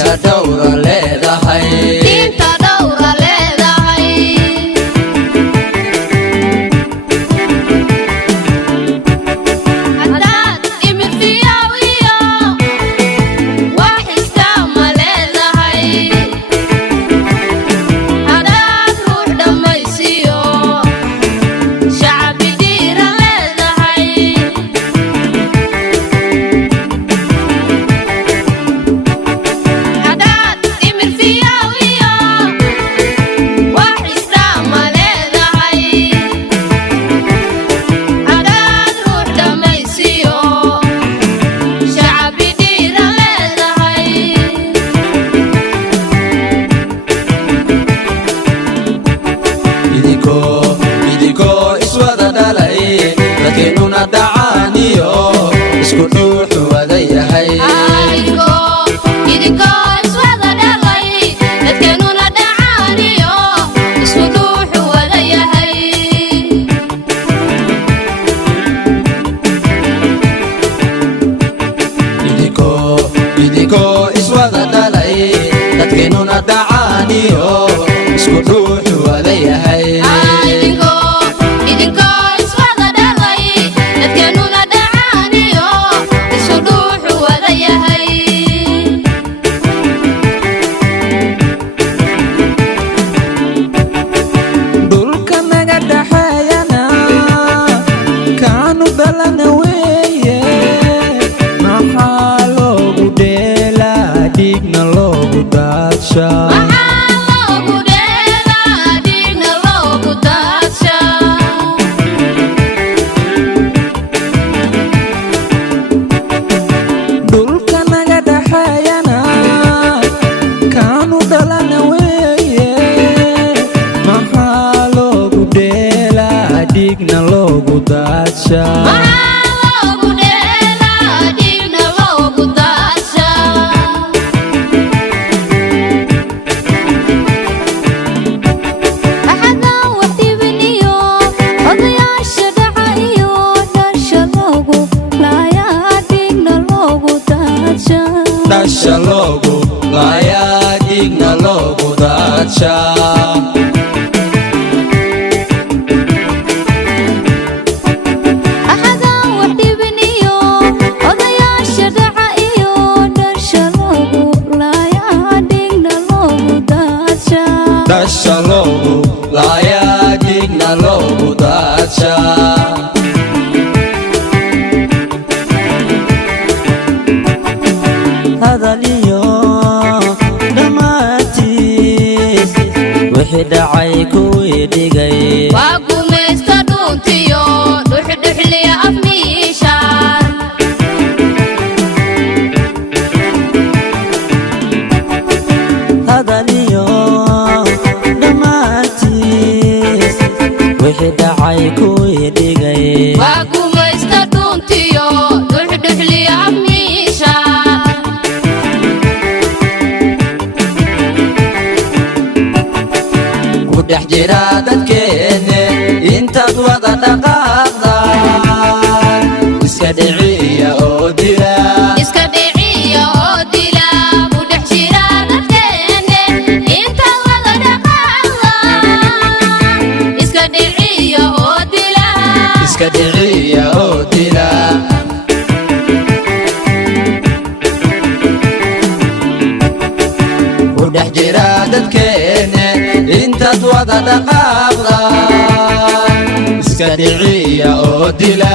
diinta dhowra leedahay idinko iswada dhalay dadkeenuna dhacaaniyo isku dhuuxu wada yahay idinko iswada dhalay dadkeenuna dhacaaniyo isku dhuuxu wada yahay dasha logu laya digna logu dacha dasha logu laya digna logu dacha hadaliyo dhamaatis wixii dhacay kuwii dhigay waa gumaysta dhuuntiyo dhuxdhuxliya afmiishaan hadaliyo dhamaatis wixii dhacay kuwii dhigay waa gumaysta dhuuntiyo dhuxdhuxliya afmiishaan kudhex jira dadkeenne intaad wada dhaqaaqdaan iska dhiciya oo dila kudhex jira dadkeenne intaad wada dhaqaaqdaan iska dhiciya oo dila kudhex jira dadkeenne intaad wada dhaqaaqdaan iska dhiciya oo dila